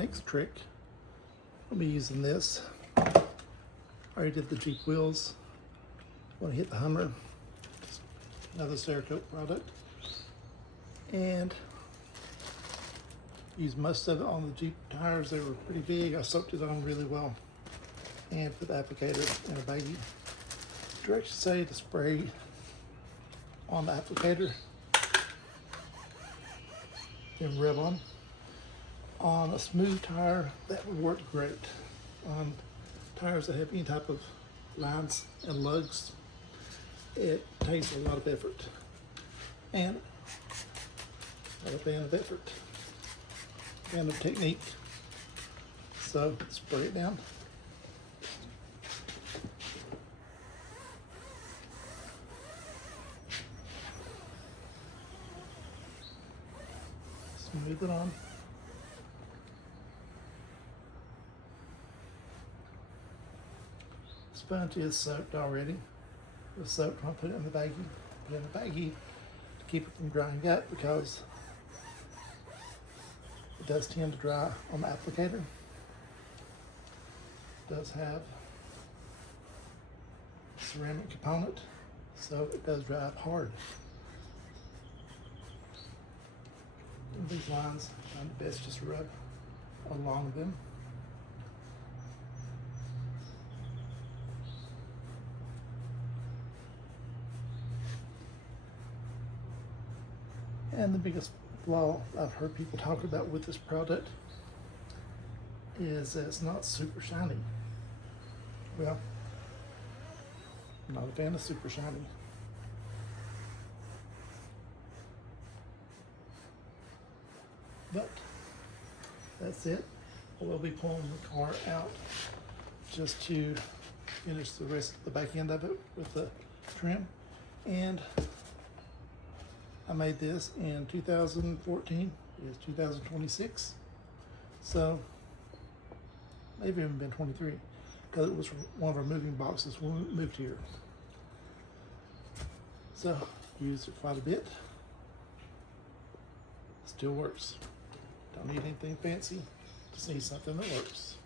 next trick. I'll be using this. I already did the Jeep wheels. Want to hit the Hummer. Another Cerakote product. And used most of it on the Jeep tires. They were pretty big. I soaked it on really well. And put the applicator in a baggie. Directions say to spray on the applicator, then rub on a smooth tire. That would work great. On tires that have any type of lines and lugs, it takes a lot of effort, and not a fan of effort, fan of technique. So spray it down. Smooth it on. Sponge is soaked already. It was soaked when I put it in the baggie. Put it in the baggie to keep it from drying out, because it does tend to dry on the applicator. It does have a ceramic component, so it does dry up hard. And these lines, I find it best just rub along them. And the biggest flaw I've heard people talk about with this product is that it's not super shiny. Well, I'm not a fan of super shiny. But that's it. We'll be pulling the car out just to finish the rest of the back end of it with the trim. And I made this in 2014. It's 2026. So maybe even been 23, because it was one of our moving boxes when we moved here. So used it quite a bit. Still works. Don't need anything fancy. Just need something that works.